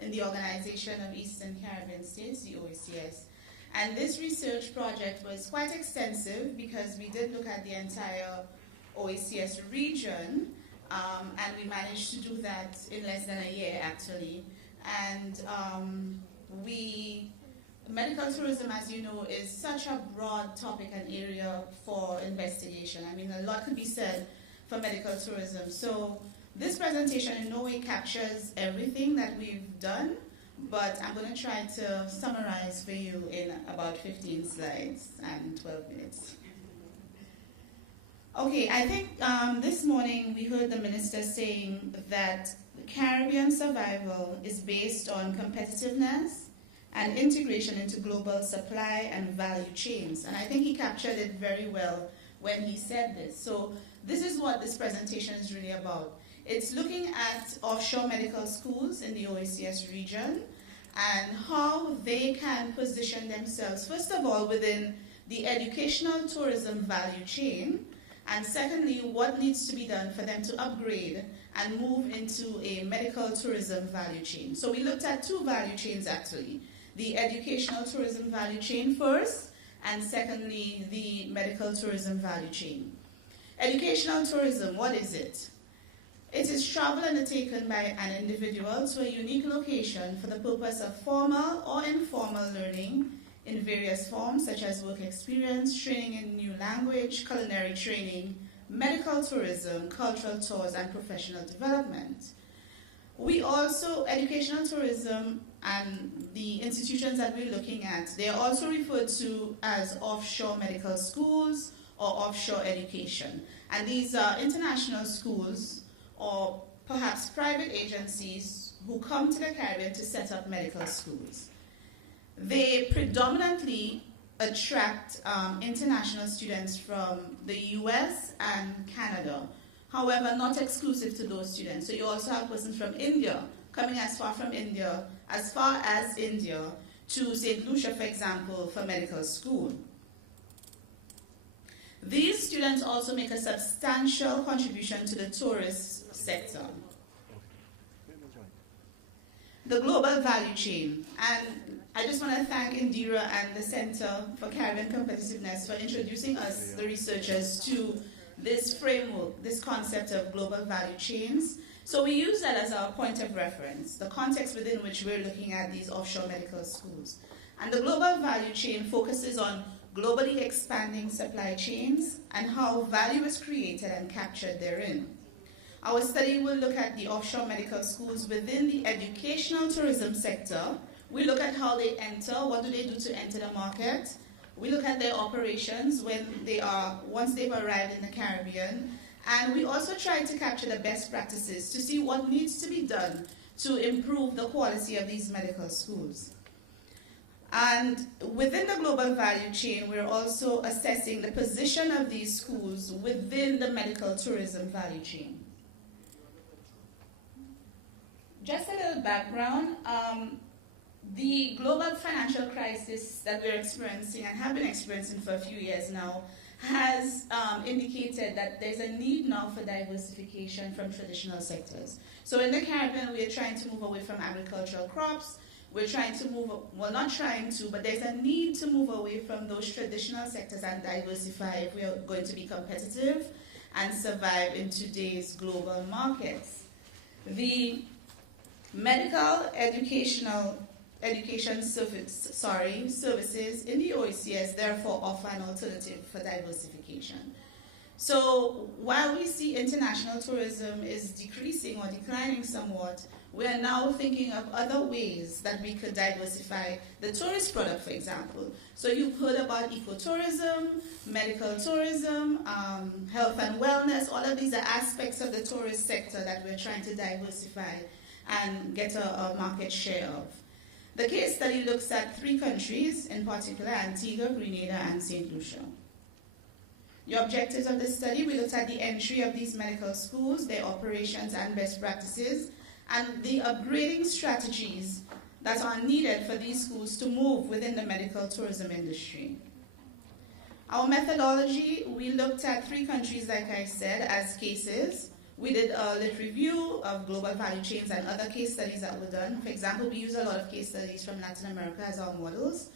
in the Organization of Eastern Caribbean States, the OECS. And this research project was quite extensive because we did look at the entire OECS region, and we managed to do that in less than a year, actually. And medical tourism, as you know, is such a broad topic and area for investigation. I mean, a lot could be said for medical tourism. So this presentation in no way captures everything that we've done, but I'm going to try to summarize for you in about 15 slides and 12 minutes. Okay, I think this morning we heard the minister saying that Caribbean survival is based on competitiveness and integration into global supply and value chains. And I think he captured it very well when he said this. So this is what this presentation is really about. It's looking at offshore medical schools in the OECS region and how they can position themselves, first of all, within the educational tourism value chain, and secondly, what needs to be done for them to upgrade and move into a medical tourism value chain. So we looked at two value chains, actually. The educational tourism value chain first, and secondly, the medical tourism value chain. Educational tourism, what is it? It is travel undertaken by an individual to a unique location for the purpose of formal or informal learning in various forms, such as work experience, training in new language, culinary training, medical tourism, cultural tours, and professional development. We also, educational tourism and the institutions that we're looking at, they are also referred to as offshore medical schools or offshore education. And these are international schools or perhaps private agencies who come to the Caribbean to set up medical schools. They predominantly attract international students from the US and Canada. However, not exclusive to those students. So you also have persons from India, coming as far as India to St. Lucia, for example, for medical school. These students also make a substantial contribution to the tourist sector. The global value chain. And I just want to thank Indira and the Center for Caribbean Competitiveness for introducing us, the researchers, to this framework, this concept of global value chains. So we use that as our point of reference, the context within which we're looking at these offshore medical schools. And the global value chain focuses on globally expanding supply chains and how value is created and captured therein. Our study will look at the offshore medical schools within the educational tourism sector. We look at how they enter, what do they do to enter the market. We look at their operations once they've arrived in the Caribbean. And we also try to capture the best practices to see what needs to be done to improve the quality of these medical schools. And within the global value chain, we're also assessing the position of these schools within the medical tourism value chain. Just a little background. The global financial crisis that we're experiencing and have been experiencing for a few years now has indicated that there's a need now for diversification from traditional sectors. So in the Caribbean, we are trying to move away from agricultural crops. We're trying to move, well, not trying to, but there's a need to move away from those traditional sectors and diversify if we are going to be competitive and survive in today's global markets. The medical education services in the OECS therefore offer an alternative for diversification. So while we see international tourism is decreasing or declining somewhat, we are now thinking of other ways that we could diversify the tourist product, for example. So you've heard about ecotourism, medical tourism, health and wellness. All of these are aspects of the tourist sector that we're trying to diversify and get a market share of. The case study looks at 3 countries, in particular Antigua, Grenada, and St. Lucia. The objectives of the study, we looked at the entry of these medical schools, their operations and best practices, and the upgrading strategies that are needed for these schools to move within the medical tourism industry. Our methodology, we looked at 3 countries, like I said, as cases. We did a lit review of global value chains and other case studies that were done. For example, we use a lot of case studies from Latin America as our models.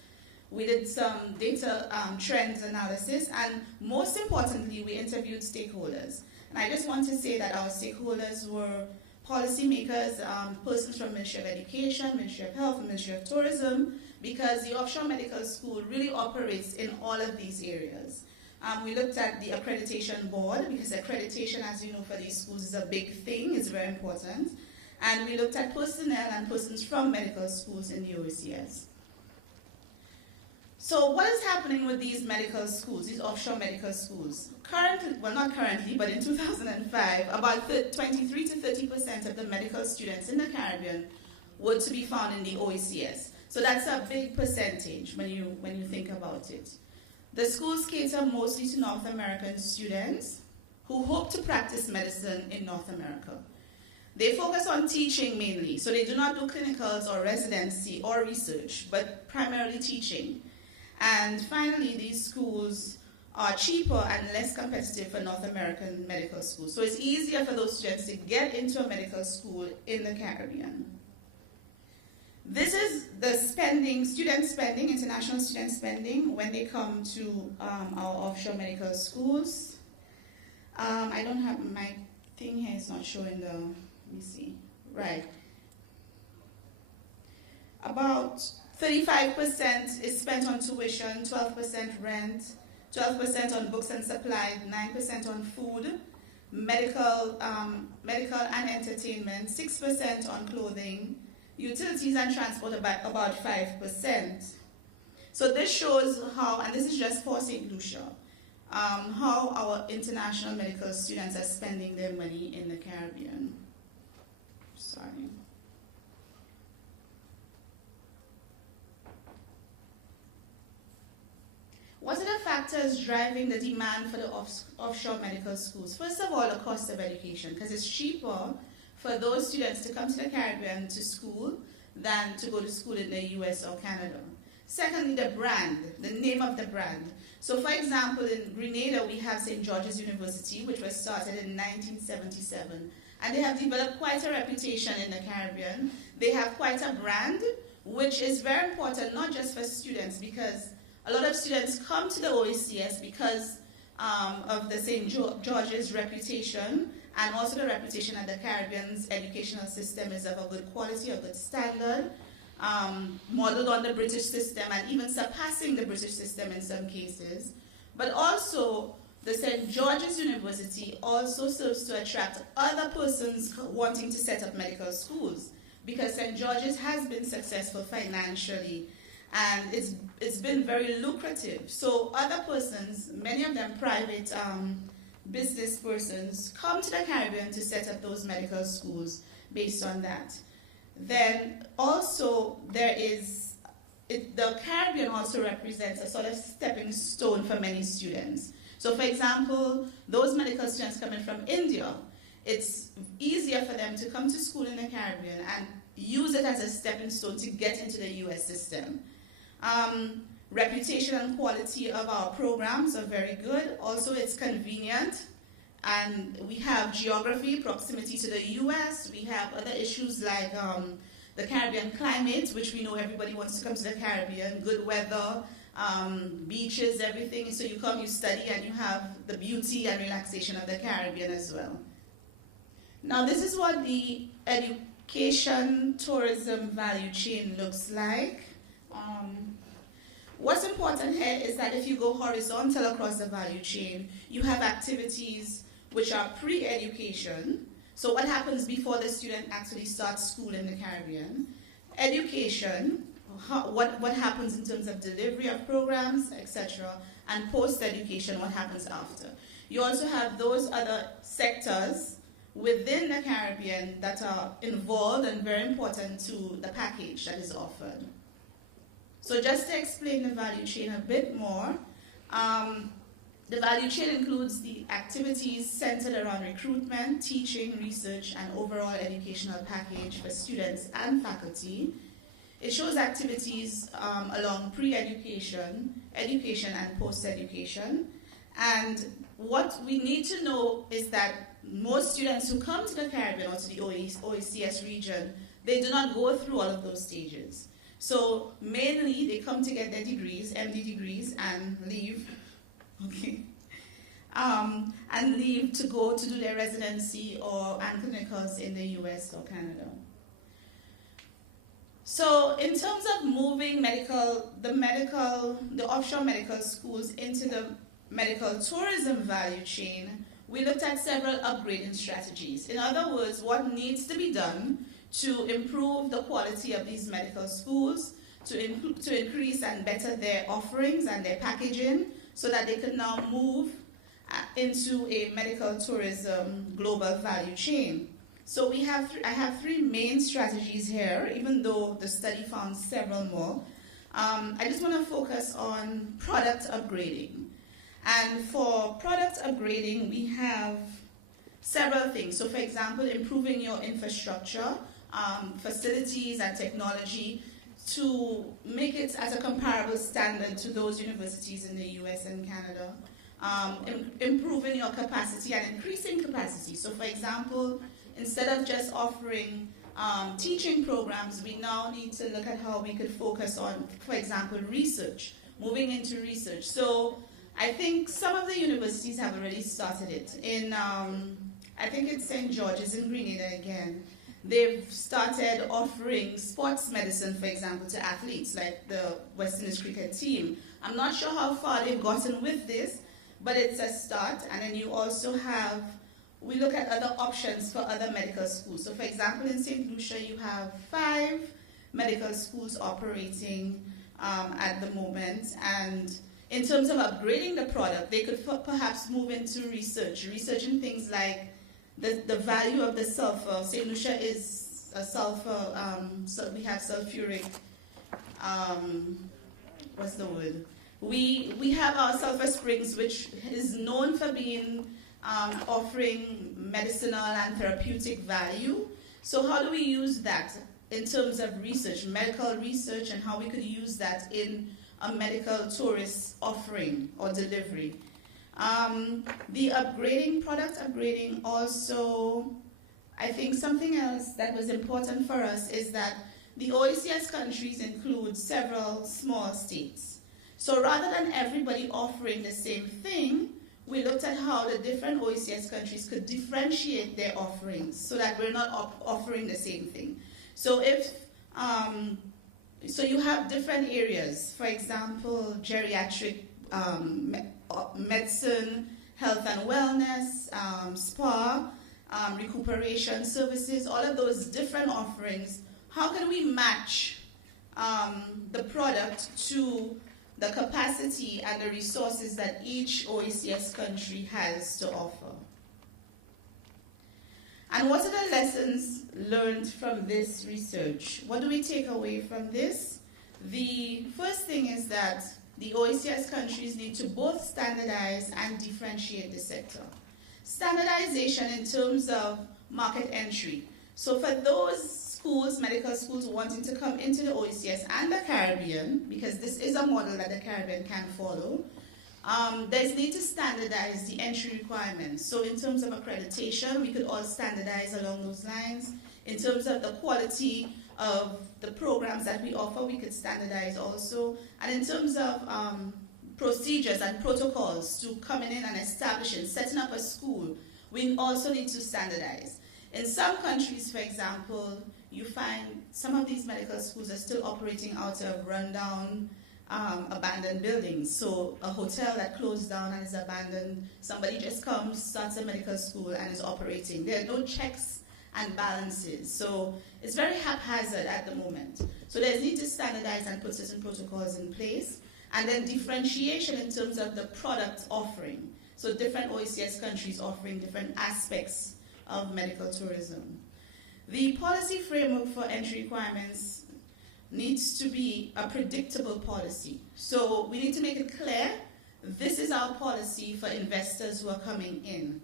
We did some data trends analysis, and most importantly, we interviewed stakeholders. And I just want to say that our stakeholders were policymakers, persons from Ministry of Education, Ministry of Health, and Ministry of Tourism, because the offshore medical school really operates in all of these areas. We looked at the accreditation board, because accreditation, as you know, for these schools is a big thing, it's very important. And we looked at personnel and persons from medical schools in the OECS. So what is happening with these medical schools, these offshore medical schools? Currently, well, not currently, but in 2005, about 23 to 30% of the medical students in the Caribbean were to be found in the OECS. So that's a big percentage when you think about it. The schools cater mostly to North American students who hope to practice medicine in North America. They focus on teaching mainly, so they do not do clinicals or residency or research, but primarily teaching. And finally, these schools are cheaper and less competitive for North American medical schools. So it's easier for those students to get into a medical school in the Caribbean. This is the spending, student spending, international student spending when they come to our offshore medical schools. I don't have, my thing here is not showing the, let me see, right. About 35% is spent on tuition, 12% rent, 12% on books and supplies, 9% on food, medical and entertainment, 6% on clothing, utilities and transport about 5%. So this shows how, and this is just for St. Lucia, how our international medical students are spending their money in the Caribbean. Sorry. What are the factors driving the demand for the offshore medical schools? First of all, the cost of education, because it's cheaper for those students to come to the Caribbean to school than to go to school in the US or Canada. Secondly, the brand, the name of the brand. So for example, in Grenada, we have St. George's University, which was started in 1977. And they have developed quite a reputation in the Caribbean. They have quite a brand, which is very important, not just for students, because a lot of students come to the OECS because of the St. George's reputation, and also the reputation that the Caribbean's educational system is of a good quality, a good standard, modeled on the British system and even surpassing the British system in some cases. But also, the St. George's University also serves to attract other persons wanting to set up medical schools, because St. George's has been successful financially and it's been very lucrative. So other persons, many of them private business persons, come to the Caribbean to set up those medical schools based on that. Then also there is, the Caribbean also represents a sort of stepping stone for many students. So for example, those medical students coming from India, it's easier for them to come to school in the Caribbean and use it as a stepping stone to get into the US system. Reputation and quality of our programs are very good. Also, it's convenient, and we have geography, proximity to the US. We have other issues like the Caribbean climate, which we know everybody wants to come to the Caribbean, good weather, beaches, everything. So you come, you study, and you have the beauty and relaxation of the Caribbean as well. Now, this is what the education tourism value chain looks like. What's important here is that if you go horizontal across the value chain, you have activities which are pre-education. So what happens before the student actually starts school in the Caribbean? Education, what happens in terms of delivery of programs, etc. And post-education, what happens after. You also have those other sectors within the Caribbean that are involved and very important to the package that is offered. So just to explain the value chain a bit more, the value chain includes the activities centered around recruitment, teaching, research, and overall educational package for students and faculty. It shows activities along pre-education, education, and post-education. And what we need to know is that most students who come to the Caribbean or to the OECS region, they do not go through all of those stages. So mainly they come to get their degrees, MD degrees, and leave. Okay. And leave to go to do their residency and clinicals in the US or Canada. So in terms of moving the offshore medical schools into the medical tourism value chain, we looked at several upgrading strategies. In other words, what needs to be done to improve the quality of these medical schools, to increase and better their offerings and their packaging, so that they can now move into a medical tourism global value chain. So I have three main strategies here, even though the study found several more. I just want to focus on product upgrading. And for product upgrading, we have several things. So for example, improving your infrastructure, facilities and technology to make it as a comparable standard to those universities in the US and Canada. Improving your capacity and increasing capacity. So for example, instead of just offering teaching programs, we now need to look at how we could focus on, for example, research, moving into research. So I think some of the universities have already started it. I think it's St. George's in Grenada again. They've started offering sports medicine, for example, to athletes, like the West Indies cricket team. I'm not sure how far they've gotten with this, but it's a start. And then you also have, we look at other options for other medical schools. So for example, in St. Lucia, you have 5 medical schools operating at the moment. And in terms of upgrading the product, they could perhaps move into researching things like the value of the sulfur. St. Lucia is a sulfur, so we have sulfuric, what's the word? We have our sulfur springs, which is known for being offering medicinal and therapeutic value. So how do we use that in terms of research, medical research, and how we could use that in a medical tourist offering or delivery? The product upgrading also, I think something else that was important for us is that the OECS countries include several small states. So rather than everybody offering the same thing, we looked at how the different OECS countries could differentiate their offerings so that we're not offering the same thing. So so you have different areas, for example, geriatric medicine, health and wellness, spa, recuperation services, all of those different offerings. How can we match the product to the capacity and the resources that each OECS country has to offer? And what are the lessons learned from this research? What do we take away from this? The first thing is that the OECS countries need to both standardize and differentiate the sector. Standardization in terms of market entry. So for those schools, medical schools wanting to come into the OECS and the Caribbean, because this is a model that the Caribbean can follow, there's need to standardize the entry requirements. So in terms of accreditation, we could all standardize along those lines. In terms of the quality of the programs that we offer, we could standardize also. And in terms of procedures and protocols to coming in and establishing, setting up a school, we also need to standardize. In some countries, for example, you find some of these medical schools are still operating out of rundown, abandoned buildings. So a hotel that closed down and is abandoned, somebody just comes, starts a medical school and is operating. There are no checks and balances. So it's very haphazard at the moment. So there's need to standardize and put certain protocols in place. And then differentiation in terms of the product offering. So different OECS countries offering different aspects of medical tourism. The policy framework for entry requirements needs to be a predictable policy. So we need to make it clear, this is our policy for investors who are coming in.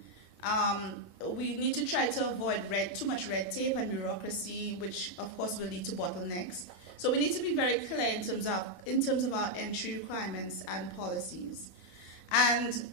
We need to try to avoid too much red tape and bureaucracy, which of course will lead to bottlenecks. So we need to be very clear in terms of our entry requirements and policies. And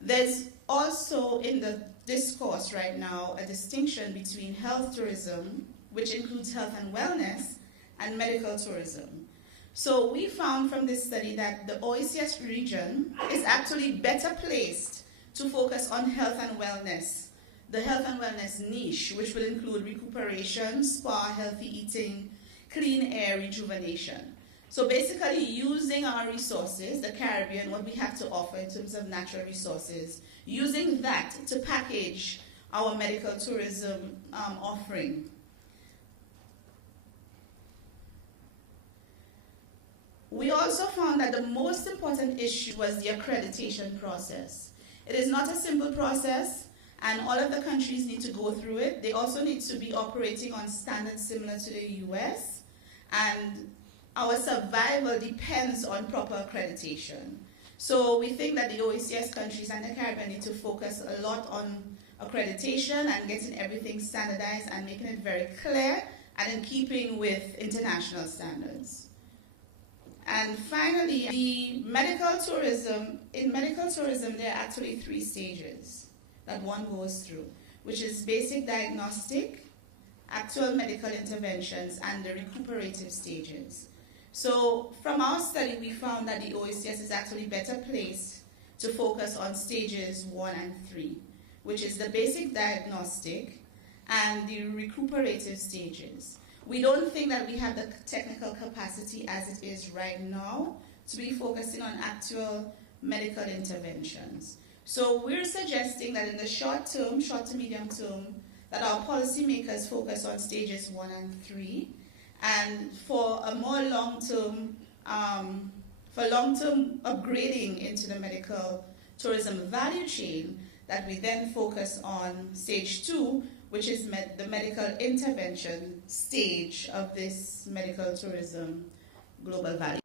There's also in the discourse right now a distinction between health tourism, which includes health and wellness, and medical tourism. So we found from this study that the OECS region is actually better placed to focus on health and wellness, the health and wellness niche, which will include recuperation, spa, healthy eating, clean air, rejuvenation. So basically using our resources, the Caribbean, what we have to offer in terms of natural resources, using that to package our medical tourism offering. We also found that the most important issue was the accreditation process. It is not a simple process, and all of the countries need to go through it. They also need to be operating on standards similar to the US, and our survival depends on proper accreditation. So we think that the OECS countries and the Caribbean need to focus a lot on accreditation and getting everything standardized and making it very clear and in keeping with international standards. And finally, the medical tourism, in medical tourism there are actually 3 stages that one goes through, which is basic diagnostic, actual medical interventions, and the recuperative stages. So from our study, we found that the OECS is actually better placed to focus on stages 1 and 3, which is the basic diagnostic and the recuperative stages. We don't think that we have the technical capacity as it is right now to be focusing on actual medical interventions. So we're suggesting that in the short term, short to medium term, that our policymakers focus on stages 1 and 3, and for a more long-term, upgrading into the medical tourism value chain, that we then focus on stage 2, which is the medical intervention stage of this medical tourism global value.